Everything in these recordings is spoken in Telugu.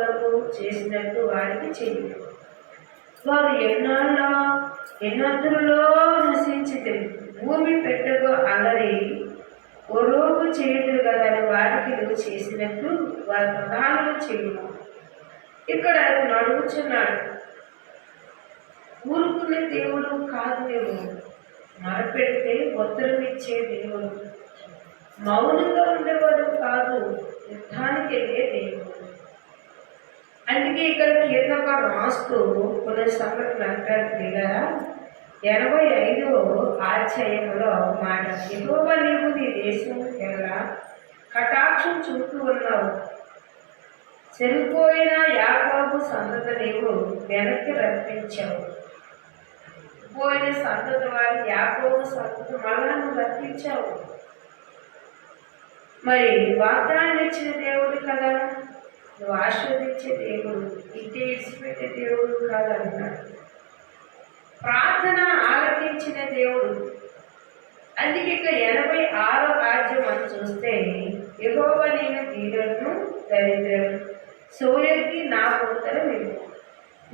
యాకోబులకు చేసినట్టు వారికి చెయ్యి వారు ఎన్నాళ్ళ ఎన్నందులో నశించితే భూమి పెట్టకు అలరి ఒరోపు చేయుదురు గలని వారికి నువ్వు చేసినట్టు వారి ప్రధానులు చేయము ఇక్కడ అతను అడుగుచున్నాడు ఊరుకునే దేవుడు కాదు దేవుడు మరపెడితే ఉత్తరం ఇచ్చే దేవుడు. మౌనంగా ఉండేవాడు కాదు యుద్ధానికి వెళ్ళే దేవుడు. అందుకే ఇక్కడ కీర్తన రాస్తూ కొన్ని సంఘటనలు అంటారు కదా ఎనభై ఐదు ఆధ్యాయంలో మాట ఎక్కువగా నీవు నీ దేశం ఎలా కటాక్షం చూస్తూ ఉన్నావు. చనిపోయిన యాకోబు సంతత నీవు వెనక్కి రప్పించావు. పోయిన సంతత వారి యాకోబు సంతత మళ్ళా నువ్వు రప్పించావు. మరి వాగ్దానం ఇచ్చిన దేవుడు కదా. నువ్వు ఆశీర్వదించే దేవుడు ఇంటి విడిచిపెట్టే దేవుడు కాదు అన్నాడు ప్రార్థన ఆలకించిన దేవుడు. అందుకే ఇక ఎనభై ఆరో రాజ్యం అని చూస్తే ఎగోవ నేను దీనులను దరిద్రులను సూర్యుడికి నా ఉత్తరం ఇవ్వు.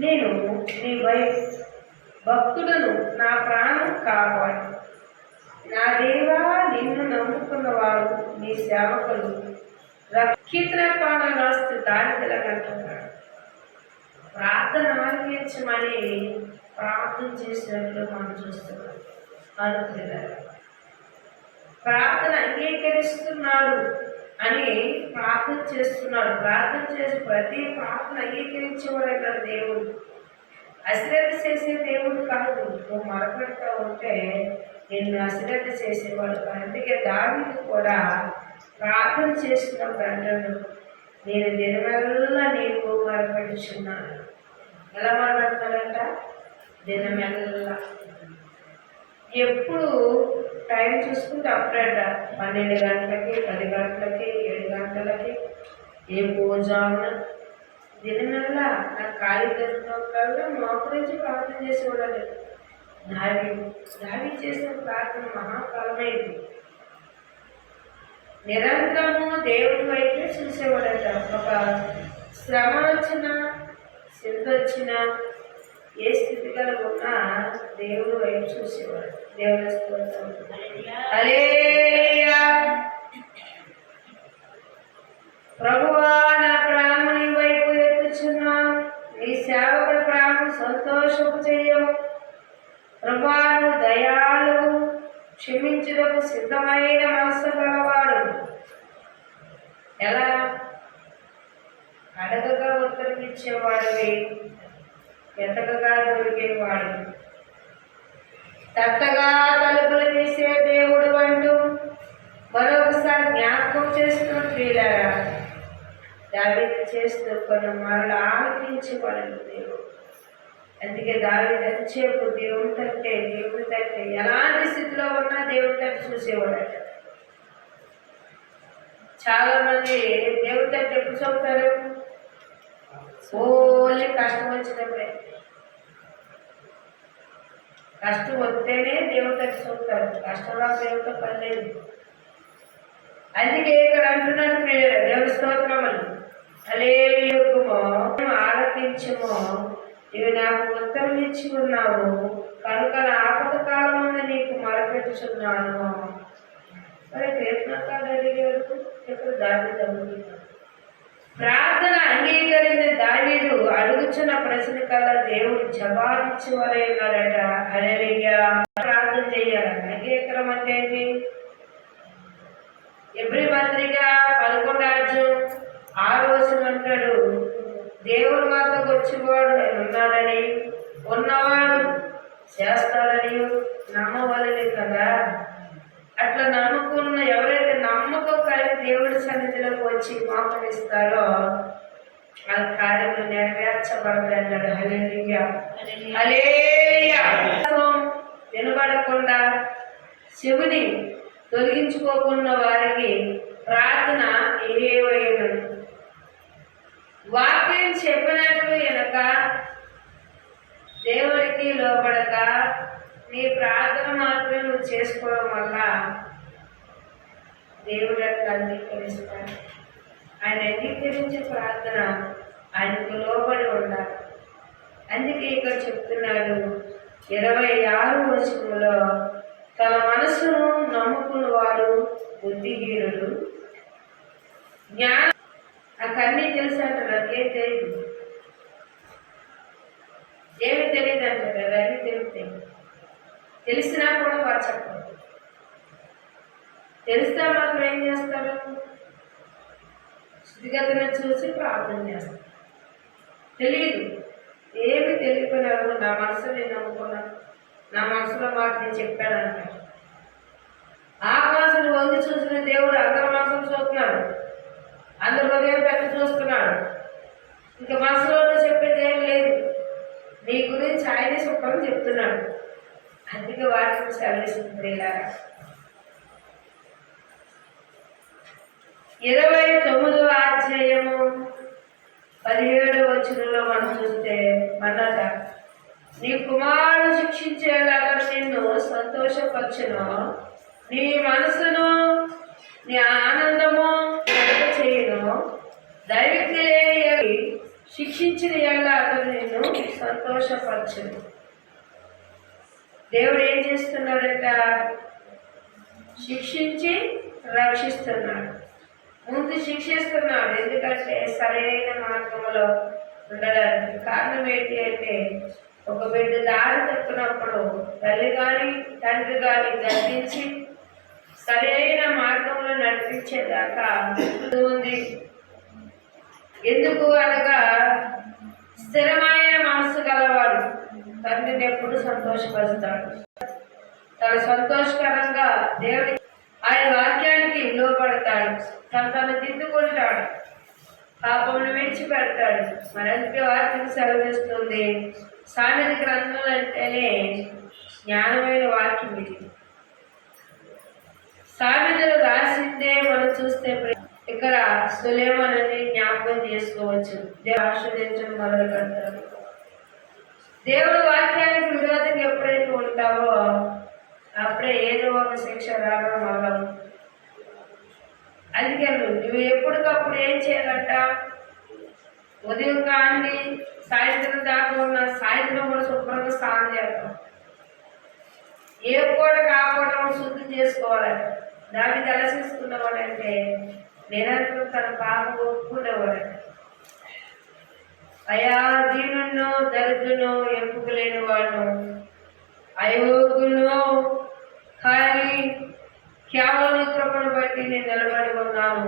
నేను నీ వై భక్తులను నా ప్రాణం కాపాడు. నా దేవా నిన్ను నమ్ముకున్న వారు నీ సేవకులు. కీర్తన పాఠం రాస్తూ దాని అంటున్నాడు ప్రార్థన ఆలకించమని ప్రార్థన చేసినట్లు మనం చూస్తున్నాం. అనుకుంటున్నారు ప్రార్థన అంగీకరిస్తున్నాడు అని ప్రార్థన చేస్తున్నాడు. ప్రార్థన చేసి ప్రతి ప్రార్థన అంగీకరించేవాడు దేవుడు. అశ్రద్ధ చేసే దేవుడు కాదు. నువ్వు మరపెడతా ఉంటే నిన్ను అశ్రద్ధ చేసేవాడు. అందుకే దావిది కూడా ప్రార్థన చేసిన అంటాడు నేను దినమెల్లా నీకు మరపెట్టుచున్నాను ఎలా మరపెడతాడంట దినమెల్లా. ఎప్పుడు టైం చూసుకుంటే అప్పుడట పన్నెండు గంటలకి పది గంటలకి ఏడు గంటలకి ఏ భోజామున దినమెల్లా. నాకు ఖాళీ దొరికినప్పుడల్లా గురించి ప్రార్థన చేసేవాడు దావి దావి చేసిన ప్రార్థన మహాఫలమైంది నిరంతరము దేవుడి వైపే చూసేవాడట. ఒక శ్రమ వచ్చిన సిద్ధ వచ్చిన ఏ స్థితిగల ఉన్నా దేవుడు వైపు చూసేవాడు. దేవుడు స్తోత్రం. తట్టగా తలుపులు తీసే దేవుడు అంటూ మరొకసారి జ్ఞాపకం చేస్తూ ప్రియులరా దావిది చేస్తూ కొన్ని మరలు ఆలకించబడను దేవుడు. అందుకే దావి ఎంతసేపు దేవుడి తట్టే దేవుడి తట్టే ఎలాంటి స్థితిలో ఉన్నా దేవుడి తట్టు చూసేవాడట. చాలా మంది దేవుడి తట్టు ఎప్పుడు చూపుతారు? ఓన్లీ కష్టం వచ్చినప్పుడే. కష్టం వస్తేనే దేవతకి చూస్తారు కష్టం కష్టంలో దేవత పని లేదు. అందుకే ఇక్కడ అంటున్నాడు ప్రియులు దేవుడి స్తోత్రములు. అలే ఆలకించమో ఇవి నాకు ఉత్తరం ఇచ్చి ఉన్నావు. కనుక నా ఆపద కాలమున నీకు మరపెట్టుచున్నాను మరి కీర్తనకాలు అడిగాడు. ఇక్కడ దాడి తగ్గుతున్నాడు ప్రార్థన అంగీ అడుగుచున్న ప్రశ్న కల్లా దేవుడు జవాబిచ్చి ఉన్నారట హల్లెలూయా ప్రార్థన చేయాలి. అంగీకారం అంటే ఏంటి ఎబ్రి మంత్రిగా పదకొండాజ్యం ఆ రోజు అంటాడు దేవుడు మాతకు వచ్చేవాడు నేను ఉన్నాడని ఉన్నవాడు చేస్తాడని నమ్మవలని కదా. అట్లా నమ్ముకున్న ఎవరైతే నమ్మకం కలిగి దేవుడి సన్నిధిలోకి వచ్చి మోకరిస్తారో ఆ కార్యములు వినబడకుండా శివుని తొలగించుకోకున్న వారికి ప్రార్థన ఏవైనా. వాక్యం చెప్పినట్లు వెనక దేవుడికి లోపడక నీ ప్రార్థన మాత్రమే నువ్వు చేసుకోవడం వల్ల దేవుడు అట్లా అంగీకరిస్తాడు ఆయన అంగీకరించే ప్రార్థన ఆయనకు లోబడి ఉండాలి. అందుకే ఇక్కడ చెప్తున్నాడు ఇరవై ఆరు వచనంలో తన మనసును నమ్ముకున్న వాడు బుద్ధిహీనుడు జ్ఞానం నాకన్నీ తెలుసు అంట నాకే తెలియదు ఏమి తెలియదు అంట కదా అన్నీ తెలుస్తాయి. తెలిసినా కూడా వాడు చెప్పండి తెలిస్తే మాత్రం ఏం చేస్తారు? స్థితిగతిని చూసి ప్రార్థన చేస్తాం. తెలియదు ఏమి తెలియకుండా నా మనసు నేను నమ్ముకున్నా. నా మనసులో మాట నేను చెప్పాను ఆకాశం వంగి చూసిన దేవుడు అందరి మనసులు చూస్తున్నాడు. అందరి హృదయం పెద్ద చూస్తున్నాడు. ఇంకా మనసులో చెప్పేది ఏం లేదు. నీ గురించి ఆయనే చెప్పని చెప్తున్నాడు. అందుకే వాటిని సెలవిస్తుంది ఇలాగా ఇరవై తొమ్మిదవ అధ్యాయము పదిహేడు వచనంలో మనం చూస్తే అన్నట నీ కుమారుడు శిక్షించేలాగా నిన్ను సంతోషపరచును. నీ మనసును నీ ఆనందము చేయను దైవిక శిక్షించిన ఎల్ల అతను నిన్ను సంతోషపరచును. దేవుడు ఏం చేస్తున్నాడట? శిక్షించి రక్షిస్తున్నాడు. ముందు శిక్షిస్తున్నాడు. ఎందుకంటే సరైన మార్గంలో ఉండడానికి కారణం ఏంటి అంటే ఒక బిడ్డ దారి తప్పినప్పుడు తల్లి కానీ తండ్రి కానీ గర్తించి సరైన మార్గంలో నడిపించేదాకా ఉంది. ఎందుకు అనగా స్థిరమైన మనసు గలవాడు తండ్రిని ఎప్పుడు సంతోషపరుస్తాడు? తన సంతోషకరంగా దేవుడి ఆయన వాక్యానికి లోపడతాడు తను తన దిద్దుకుంటాడు పాపమును విడిచిపెడతాడు. మరి వాక్యం సెలవిస్తుంది సామెత గ్రంథం అంటేనే జ్ఞానమైన వాక్యం ఇది. సామెతలు రాసిందే మనం చూస్తే ఇక్కడ సులేమన్ అని జ్ఞాపకం చేసుకోవచ్చు. దేవుడు ఆశ్రదించడం మొదలు పెడతారు దేవుడు వాక్యానికి విరోధంగా ఎప్పుడైతే ఉంటావో అప్పుడే ఏదో ఒక శిక్ష రావడం వల్ల అందుకే నువ్వు ఎప్పటికప్పుడు ఏం చేయాలంట ఉదయం కానీ సాయంత్రం దాకా ఉన్న సాయంత్రం కూడా శుభ్రంగా స్నానం చేస్తాం ఏ కూడా కాకుండా శుద్ధి చేసుకోవాలి? దాన్ని ఎలా చేసుకున్నవాడంటే నిరంతరం తన పాప ఒప్పుకునేవాడు అయా దీనున్నో దరిద్రును ఎంపుకు లేని వాడు అయోగును కానీ కేవలం కృపను బట్టి నేను నిలబడి ఉన్నాను.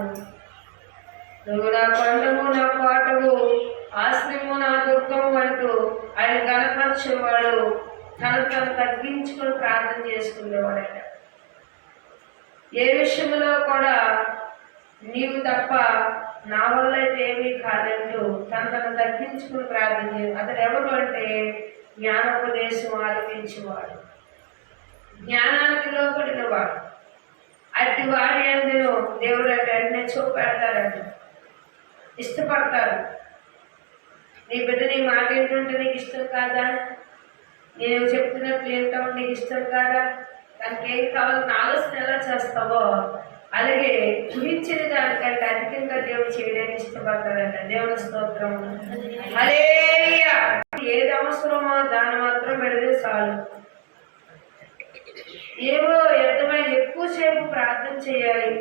నువ్వు నా పండుగ నా పాటకు ఆశ్రయము నా దుఃఖము అంటూ ఆయన కనపరిచేవాడు తను తను తగ్గించుకొని ప్రార్థన చేసుకునేవాడట. ఏ విషయంలో కూడా నీవు తప్ప నా వల్ల అయితే ఏమీ కాదంటూ తను తను తగ్గించుకుని ప్రార్థన చేయ అతడు ఎవరు అంటే జ్ఞానోపదేశం ఆలోచించేవాడు జ్ఞానానికి లోపడిన వాడు అట్టి వాడి అందరూ దేవుడు అంటే చూపెడతారంట ఇష్టపడతారు. నీ బిడ్డ నీ మాట ఏంటంటే నీకు ఇష్టం కాదా? నేను చెప్తున్నట్లు ఏంటో నీకు ఇష్టం కాదా? దానికి ఏం కావాలని ఆలోచన ఎలా చేస్తావో? అలాగే ఊహించిన దానికంటే అధికంగా దేవుడు చేయడానికి ఇష్టపడతాడంట. దేవుని స్తోత్రం అరే అవసరమా దాన్ని మాత్రం పెడితే చాలు. ఏవో ఎంతమైన ఎక్కువసేపు ప్రార్థన చేయాలి.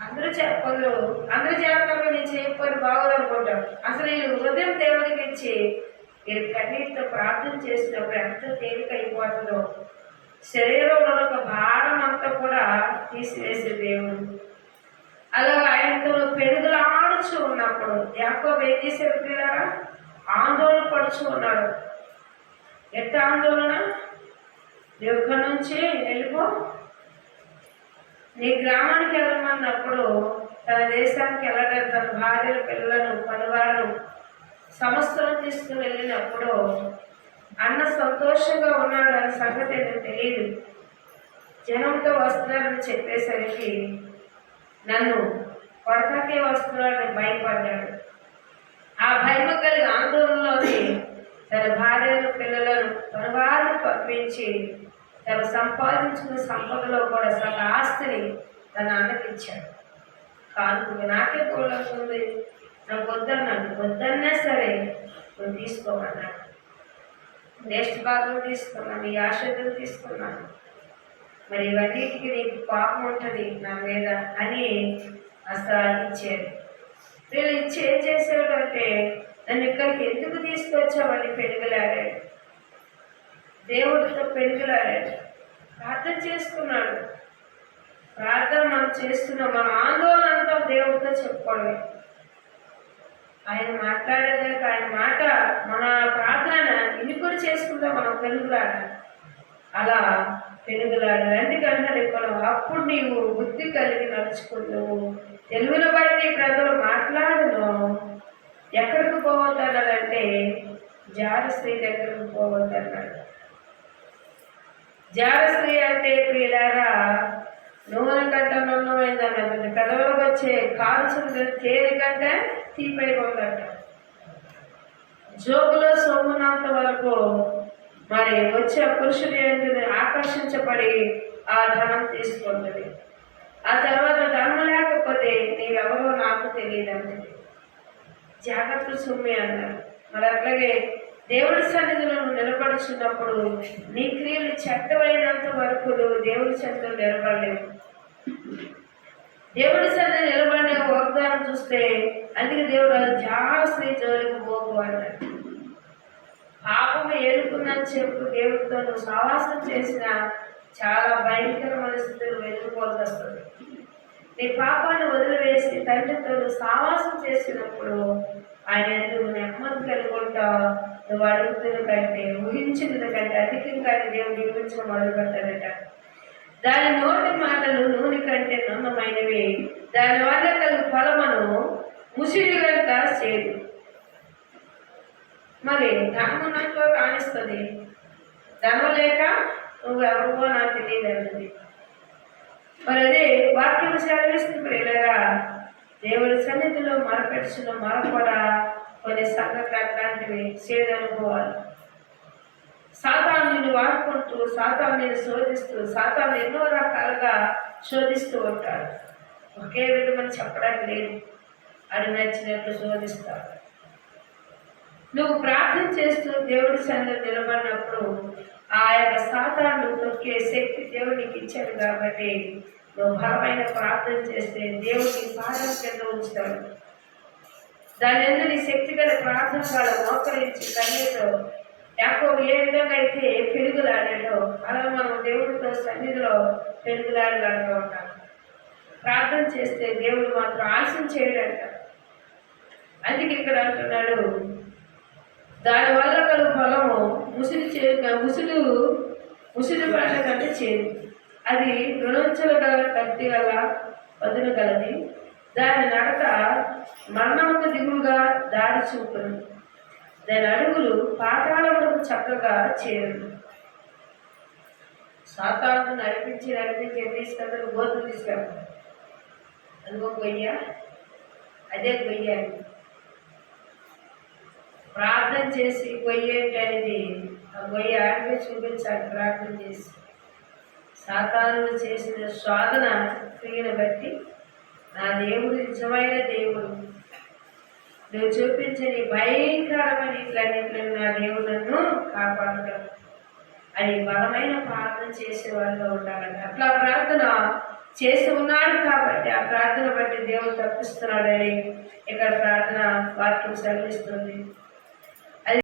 అందరూ చెప్పరు అందరూ చేస్తారు నేను చేయకపోతే బాగోదు అనుకుంటాం అసలు ఈ హృదయం దేవుడికి ఇచ్చి మీరు కన్నీటితో ప్రార్థన చేసినప్పుడు ఎంత తేలిక అయిపోతుందో. శరీరంలో ఒక భారం అంతా కూడా తీసివేసే దేవుడు. అలా ఆయనతో పెరుగులు ఆడుచు ఉన్నప్పుడు ఎక్కువ ఏం చేశాడు ఆందోళన పడుచు ఉన్నాడు ఎట్ట ఆందోళన? దుఃఖ నుంచి వెళ్ళిపో నీ గ్రామానికి వెళ్ళమన్నప్పుడు తన దేశానికి వెళ్ళడం తన భార్యలు పిల్లలను పనివారు సమస్తం తీసుకుని వెళ్ళినప్పుడు అన్న సంతోషంగా ఉన్నాడు అనే సంగతి నాకు తెలియదు. జనంతో వస్తున్నారని చెప్పేసరికి నన్ను కొడతాకే వస్తున్నాడని భయపడ్డాడు. ఆ భయము కలిగి ఆందోళనలోని తన భార్యను పిల్లలను తన వారిని పంపించి తను సంపాదించుకున్న సంపదలో కూడా సగ ఆస్తిని తన అన్నకిచ్చాడు కాదు నాకే తోడుతుంది నాకు వద్దన్నాను వద్దన్నా సరే నువ్వు తీసుకోమన్నాడు నెక్స్ట్ భాగం తీసుకున్నాను ఈ ఆశ్రదం తీసుకున్నాను మరి ఇవన్నిటికీ నీకు పాపం ఉంటుంది నా మీద అని అసలు ఇచ్చేది వీళ్ళు ఇచ్చి ఏం చేసేవాడు అంటే నన్ను ఇక్కడికి ఎందుకు తీసుకొచ్చామని పెనుగులాడాడు. దేవుడితో పెనుగులాడాడు. ప్రార్థన చేసుకున్నాడు ప్రార్థన మనం చేస్తున్నాం మన ఆందోళన అంతా దేవుడితో చెప్పుకోవడమే. ఆయన మాట్లాడేదాకా ఆయన మాట మన ప్రార్థన ఇనుకొని చేసుకుందాం మనం పెనుగులాడాలి. అలా పెరుగులాడు ఎందుకంటే ఇక్కడ అప్పుడు నీవు బుద్ధి కలిగి నడుచుకుంటావు తెలుగును బట్టి ప్రజలు మాట్లాడను. ఎక్కడికి పోవద్దన్నాడంటే జారస్త్రీ దగ్గరకు పోవద్దన్నాడు. జారశ్రీ అంటే ప్రియులారా నూనె కంట నున్నమైందన్నది పెదవులకు వచ్చే కాల్చిన తేలి కంటే తీపైపోతుందట జోబులో సొమ్మునంత వరకు మరి వచ్చే పురుషుని ఆకర్షించబడి ఆ ధనం తీసుకుంటుంది? ఆ తర్వాత ధనం లేకపోతే నీవెవరో నాకు తెలియదు అంటుంది జాగ్రత్త సుమ్మి అన్నారు మరి అట్లాగే దేవుడి సన్నిధిలో నువ్వు నిలబడుచున్నప్పుడు నీ క్రియలు చెడ్డమైనంత వరకు నువ్వు దేవుడి సన్నిధిలో నిలబడలేవు. దేవుడి సన్నిధి నిలబడిన వాగ్దానం చూస్తే అందుకే దేవుడు జాస్తి జోలికి పోకు అన్నాడు పాపము ఏలుకున్న చెప్పు దేవుడితో నువ్వు సహవాసం చేసిన చాలా భయంకరమైన స్థితిలో ఎదుర్కోవాల్సి వస్తుంది. నీ పాపాన్ని వదిలివేసి తండ్రితో నువ్వు సావాసం చేసినప్పుడు ఆయన నువ్వు నెమ్మది కలుగుంటా నువ్వు అడుగుతున్న కంటే ఊహించిన కంటే అధికంగా దేవుడు జీవించడం మొదలు పెడతాడట దాని నోటి మాటలు నూనె కంటే నమ్మమైనవి. దాని వల్ల కలుగు ఫలమును ముసిరి చేదు మరి ధనమున్నతో రాణిస్తుంది. ధనం లేక నువ్వు ఎవరికో నాకు తెలియదు మరి అదే వాక్యం సెలవిస్తుంది ప్రియులరా దేవుడి సన్నిధిలో మరపెట్టుచున్న మరొకడ కొన్ని సంఘటన లాంటివి చేదు అనుభవాలు సాతాను వాడుకుంటూ సాతాను నేను శోధిస్తూ సాతాను ఎన్నో రకాలుగా శోధిస్తూ ఉంటాడు. ఒకే విధమని చెప్పడానికి లేదు. అది నచ్చినట్లు శోధిస్తాడు. నువ్వు ప్రార్థన చేస్తూ దేవుడి సన్నిధిలో నిలబడినప్పుడు ఆ యొక్క సాతాను తొక్కే శక్తి దేవుడికి ఇచ్చాడు కాబట్టి నువ్వు బలమైన ప్రార్థన చేస్తే దేవుడికి పాదం కింద ఉంచుతాడు దాని ఎందుకు నీ శక్తి గల ప్రార్థన వాళ్ళు మోకరించి కన్నీతో యాకో ఏ విధంగా అయితే పెరుగులాడాడో అలా మనం దేవుడితో సన్నిధిలో పెరుగులాడలాడుతూ ఉంటాం. ప్రార్థన చేస్తే దేవుడు మాత్రం ఆశం చేయడంట. అందుకే ఇక్కడ అంటున్నాడు దానివల్ల కలుగు ఫలము ముసిలి చే ముసులు ముసిలి పంట కంటే చేదు. అది రుణంచుల గల కత్తి గల వదులు గలది. దాని నడక మరణముకు దిగులుగా దారి చూపును. దాని అడుగులు పాతాళములకు చక్కగా చేరు సాతాను నడిపించి నడిపించి ఏం తీసుకెళ్తారు గోతులు తీసుకెళ్తారు అదిగో గొయ్య. అదే గొయ్య ప్రార్థన చేసి గొయ్య ఏంటి అనేది ఆ గొయ్య ఆడిపై చూపించాలి ప్రార్థన చేసి. సాతానులు చేసిన శోధన క్రియను బట్టి నా దేవుడు నిజమైన దేవుడు. నువ్వు చూపించని భయంకరమైన ఇట్లన్నింటిని నా దేవుడు నన్ను కాపాడగలడు అని బలమైన ప్రార్థన చేసే వాళ్ళు ఉండాలండి అట్లా ప్రార్థన చేసి ఉన్నాడు కాబట్టి ఆ ప్రార్థన బట్టి దేవుడు తప్పిస్తున్నాడని ఇక్కడ ప్రార్థన వాక్యం సెలవిస్తుంది.